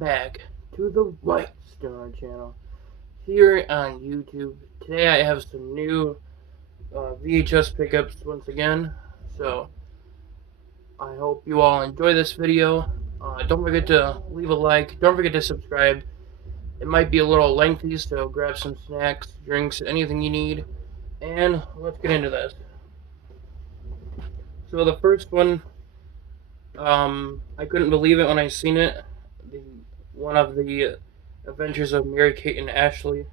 back to the White Star channel here on YouTube. Today I have some new VHS pickups once again, so I hope you all enjoy this video. Don't forget to leave a like, don't forget to subscribe. It might be a little lengthy, so grab some snacks, drinks, anything you need, and let's get into this. So the first one, I couldn't believe it when I seen it. One of the Adventures of Mary Kate and Ashley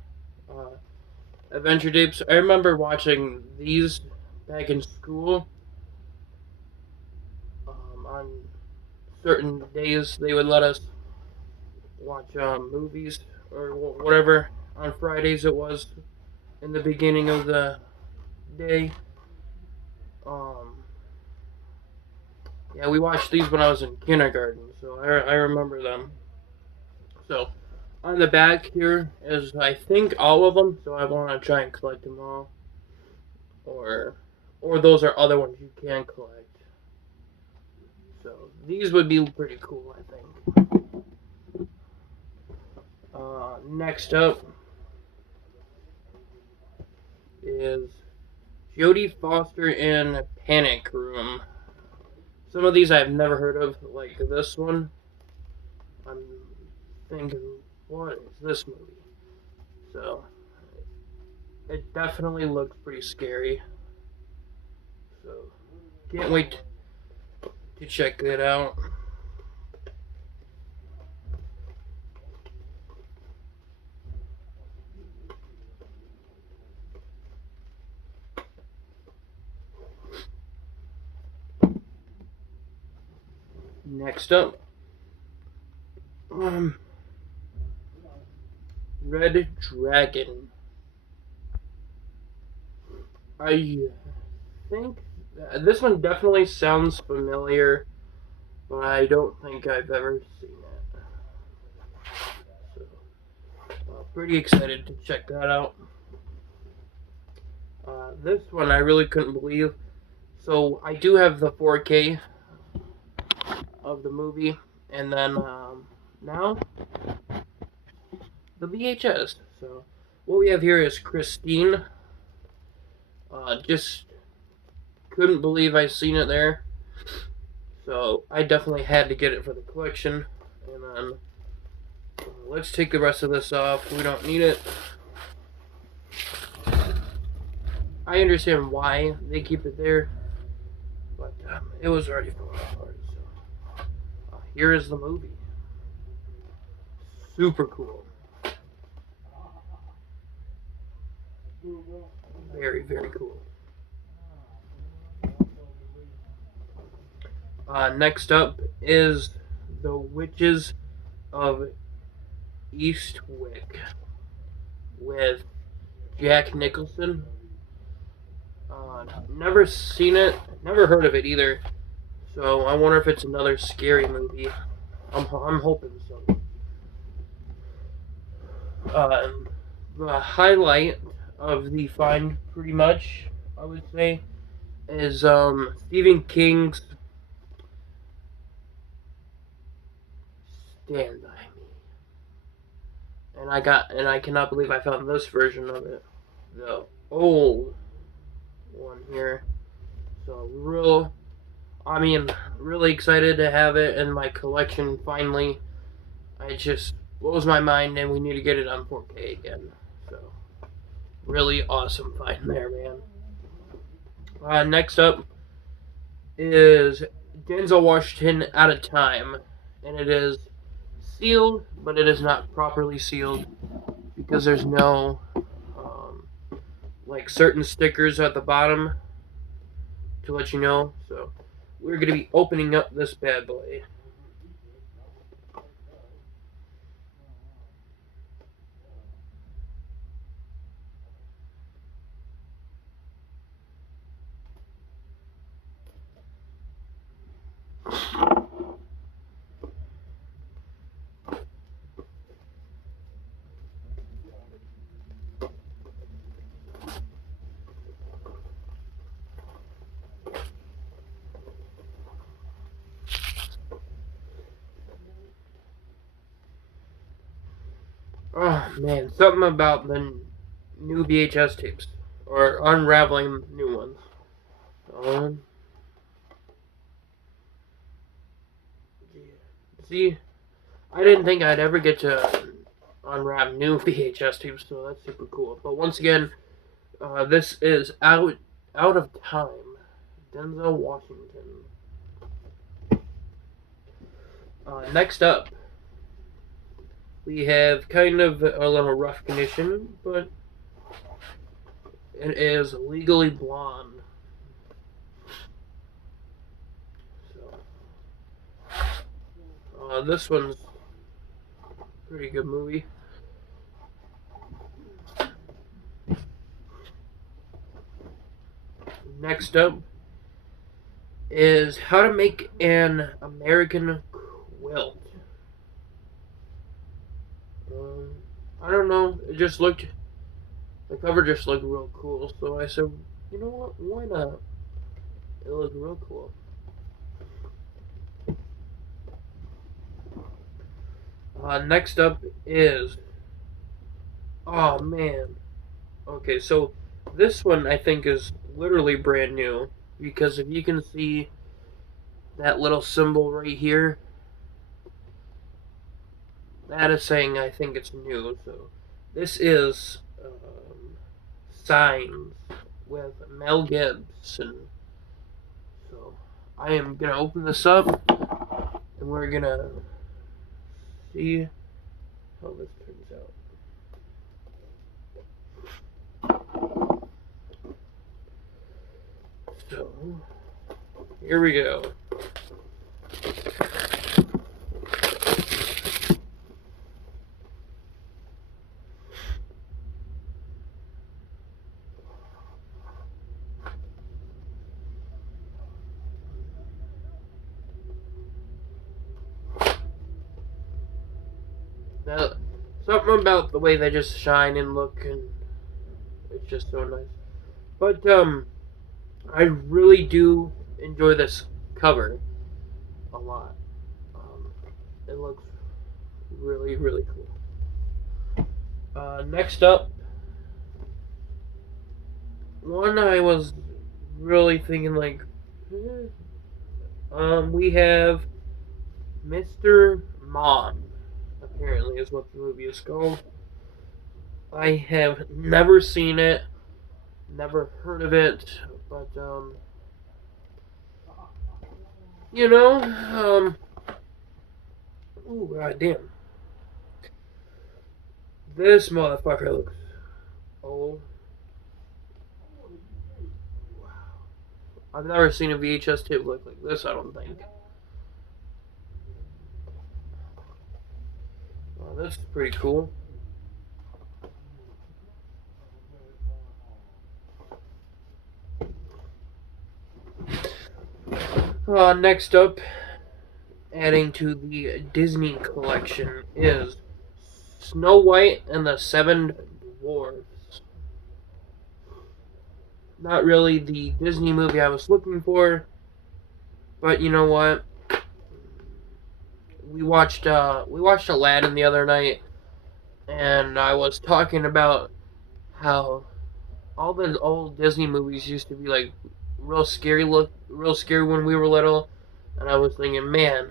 adventure tapes. I remember watching these back in school. On certain days, they would let us watch movies or whatever. On Fridays, it was in the beginning of the day. Yeah, we watched these when I was in kindergarten, so I remember them. So, on the back here is, I think, all of them, so I want to try and collect them all. Or those are other ones you can collect. So, these would be pretty cool, I think. Next up is Jodie Foster in Panic Room. Some of these I've never heard of, like this one. I'm thinking, what is this movie? So, it definitely looks pretty scary. So, can't wait to check that out. Next up, Red Dragon. I think this one definitely sounds familiar, but I don't think I've ever seen it. So, pretty excited to check that out. This one I really couldn't believe. So I do have the 4K of the movie, and then now the VHS. So what we have here is Christine. Just couldn't believe I seen it there, so I definitely had to get it for the collection. And then let's take the rest of this off. We don't need it. I understand why they keep it there, but it was already falling apart. So here is the movie. Super cool. Very, very cool. Next up is The Witches of Eastwick with Jack Nicholson. Never seen it, never heard of it either. So I wonder if it's another scary movie. I'm hoping so. The highlight of the find, pretty much, I would say, is Stephen King's Stand By Me. And I cannot believe I found this version of it. The old one here. So really excited to have it in my collection finally. It just blows my mind, and we need to get it on 4K again. So really awesome find there, man. Next up is Denzel Washington Out of Time, and it is sealed, but it is not properly sealed because there's no like certain stickers at the bottom to let you know. So we're going to be opening up this bad boy. Oh man, something about the new VHS tapes or unraveling new ones. Um, see, I didn't think I'd ever get to unwrap new VHS tapes, so that's super cool. But once again, this is out of time. Denzel Washington. Next up, we have kind of a little rough condition, but it is Legally Blonde. So, this one's a pretty good movie. Next up is How to Make an American Quilt. I don't know. The cover just looked real cool. So I said, you know what? Why not? It looked real cool. Next up is, oh man. Okay, so this one I think is literally brand new because if you can see that little symbol right here, that is saying I think it's new. So this is Signs with Mel Gibson. So I am gonna open this up and we're gonna see how this turns out. So here we go. Now, something about the way they just shine and look, and it's just so nice. But I really do enjoy this cover a lot. It looks really, really cool. Next up, one I was really thinking like, we have Mr. Mom. Apparently, is what the movie is called. I have never seen it, never heard of it, but ooh, god damn. This motherfucker looks old. Wow. I've never seen a VHS tape look like this, I don't think. Oh, that's pretty cool. Next up, adding to the Disney collection is Snow White and the Seven Dwarfs. Not really the Disney movie I was looking for, but you know what? We watched Aladdin the other night, and I was talking about how all the old Disney movies used to be like real scary when we were little, and I was thinking, man,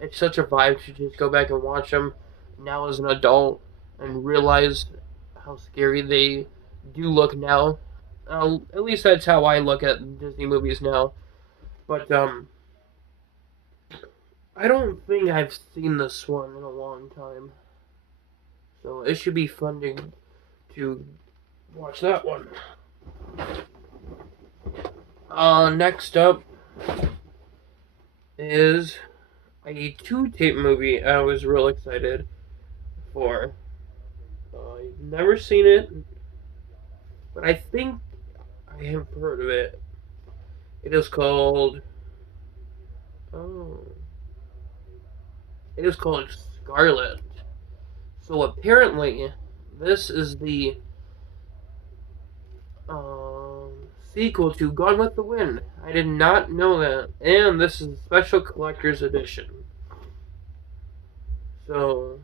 it's such a vibe to just go back and watch them now as an adult and realize how scary they do look now. At least that's how I look at Disney movies now. But I don't think I've seen this one in a long time, so it should be fun to watch that one. Next up is a 2-tape movie I was real excited for. I've never seen it, but I think I have heard of it. It is called Scarlet. So apparently, this is the sequel to Gone with the Wind. I did not know that. And this is a special collector's edition. So,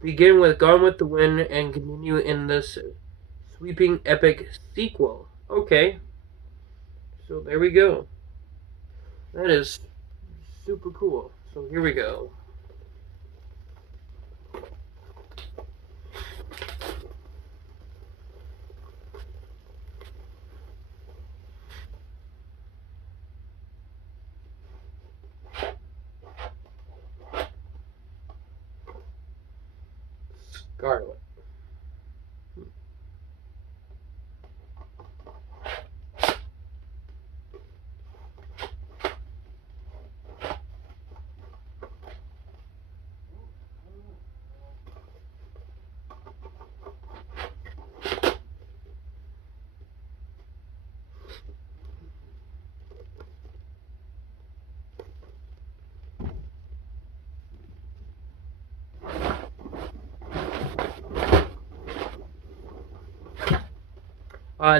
begin with Gone with the Wind and continue in this sweeping epic sequel. Okay, so there we go. That is super cool. So here we go. Scarlet.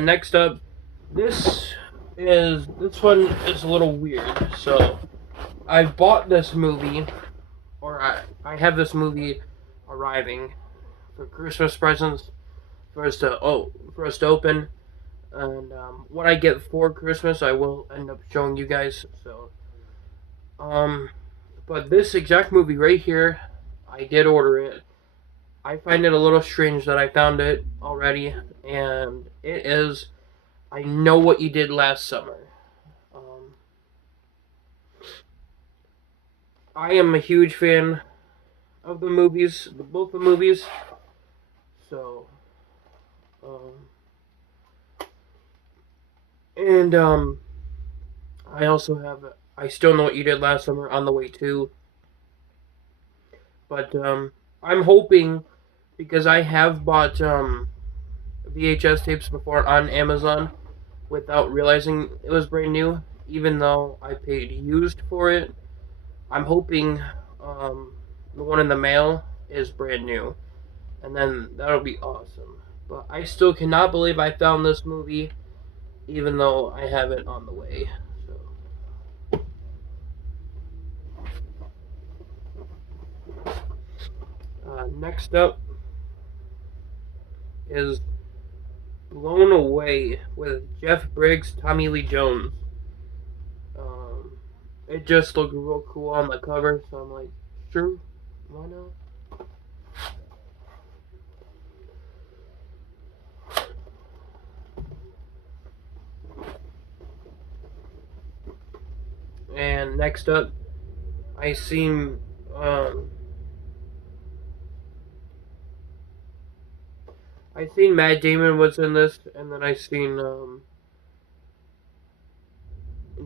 Next up, this one is a little weird. So, I bought this movie, or I have this movie arriving for Christmas presents for us to open, and what I get for Christmas I will end up showing you guys. So, but this exact movie right here, I did order it. I find it a little strange that I found it already, and it is I Know What You Did Last Summer. I am a huge fan of the movies, both the movies. So, and I also have I Still Know What You Did Last Summer on the way too. But I'm hoping, because I have bought VHS tapes before on Amazon without realizing it was brand new, even though I paid used for it. I'm hoping the one in the mail is brand new, and then that'll be awesome. But I still cannot believe I found this movie, even though I have it on the way. Next up is Blown Away with Jeff Briggs, Tommy Lee Jones. It just looked real cool on the cover, so I'm like, sure, why not? And next up, I seen Matt Damon was in this, and then I seen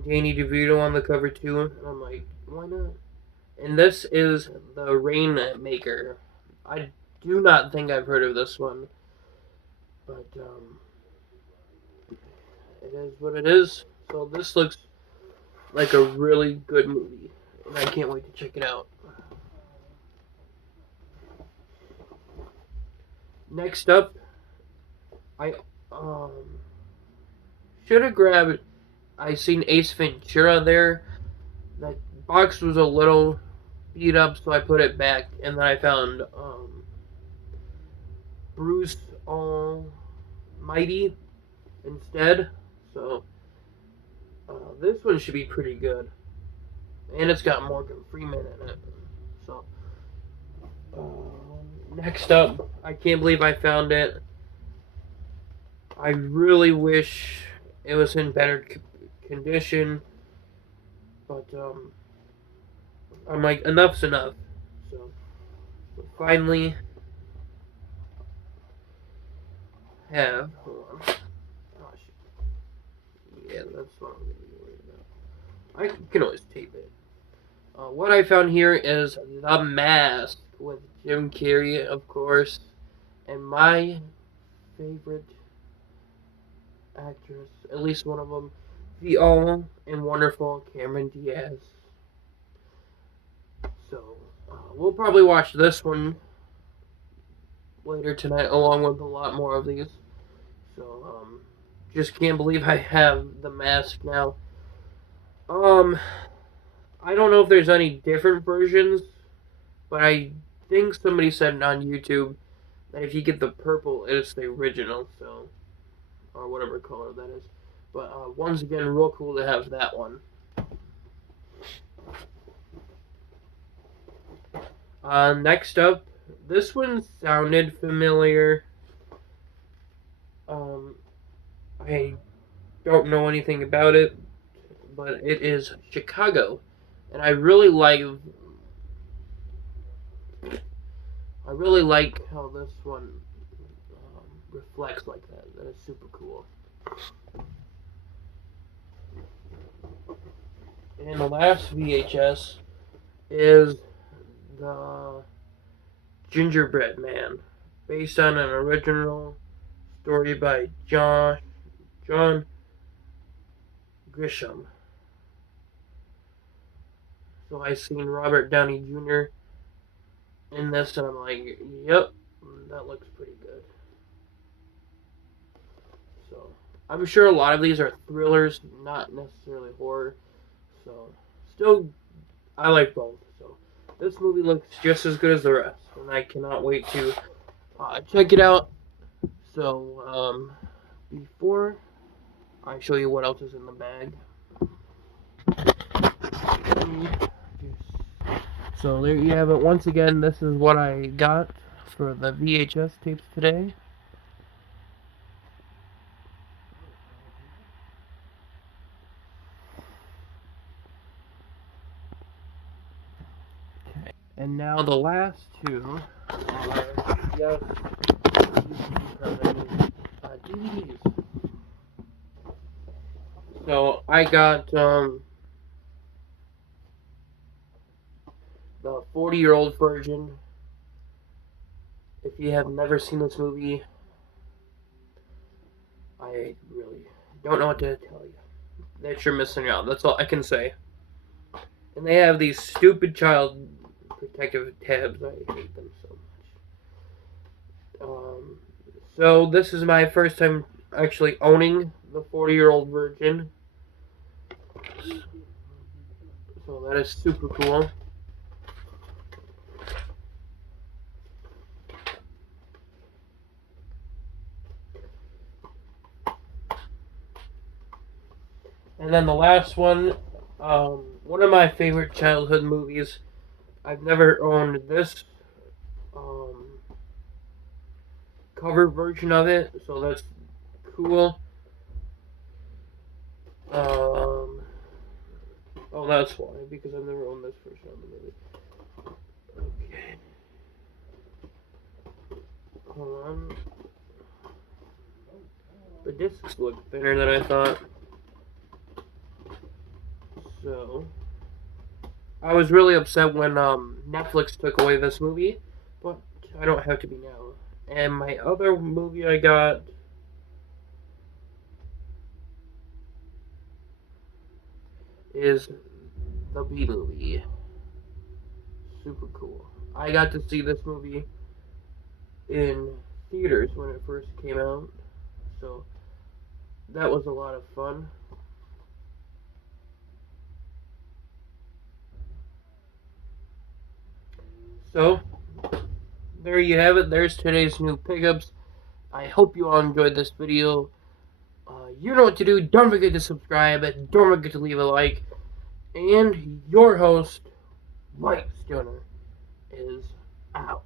Danny DeVito on the cover too, and I'm like, why not? And this is The Rainmaker. I do not think I've heard of this one, but it is what it is. So this looks like a really good movie, and I can't wait to check it out. Next up, I should have grabbed. I seen Ace Ventura there. That box was a little beat up, so I put it back, and then I found Bruce Almighty instead. So this one should be pretty good, and it's got Morgan Freeman in it. So next up, I can't believe I found it. I really wish it was in better condition, but I'm like, enough's enough. So finally have, hold on. Gosh. Yeah, that's what I'm gonna be worried about. I can always tape it. What I found here is The Mask with Jim Carrey, of course, and my favorite actress, at least one of them, the all and wonderful Cameron Diaz. So we'll probably watch this one later tonight, along with a lot more of these. So just can't believe I have The Mask now. I don't know if there's any different versions, but I think somebody said on YouTube that if you get the purple, it's the original, so, or whatever color that is. But once again, real cool to have that one. Next up, this one sounded familiar. I don't know anything about it, but it is Chicago, and I really like how this one reflects like that. That is super cool. And the last VHS is the Gingerbread Man, based on an original story by John Grisham. So I seen Robert Downey Jr. in this, and I'm like, yep, that looks pretty good. So I'm sure a lot of these are thrillers, not necessarily horror. So still, I like both. So this movie looks just as good as the rest, and I cannot wait to check it out. So before I show you what else is in the bag. So there you have it. Once again, this is what I got for the VHS tapes today. Okay. And now the last two are DVDs. So I got the 40-year-old version. If you have never seen this movie, I really don't know what to tell you. That you're missing out. That's all I can say. And they have these stupid child protective tabs. I hate them so much. So this is my first time actually owning the 40-year-old version. So that is super cool. And then the last one, one of my favorite childhood movies. I've never owned this cover version of it, so that's cool. Oh, that's why, because I've never owned this version of the movie. Okay. Hold on. The discs look thinner than I thought. So, I was really upset when Netflix took away this movie, but I don't have to be now. And my other movie I got is the Bee Movie. Super cool. I got to see this movie in theaters when it first came out, so that was a lot of fun. So, there you have it. There's today's new pickups. I hope you all enjoyed this video. You know what to do. Don't forget to subscribe. Don't forget to leave a like. And your host, Mike Stoner, is out.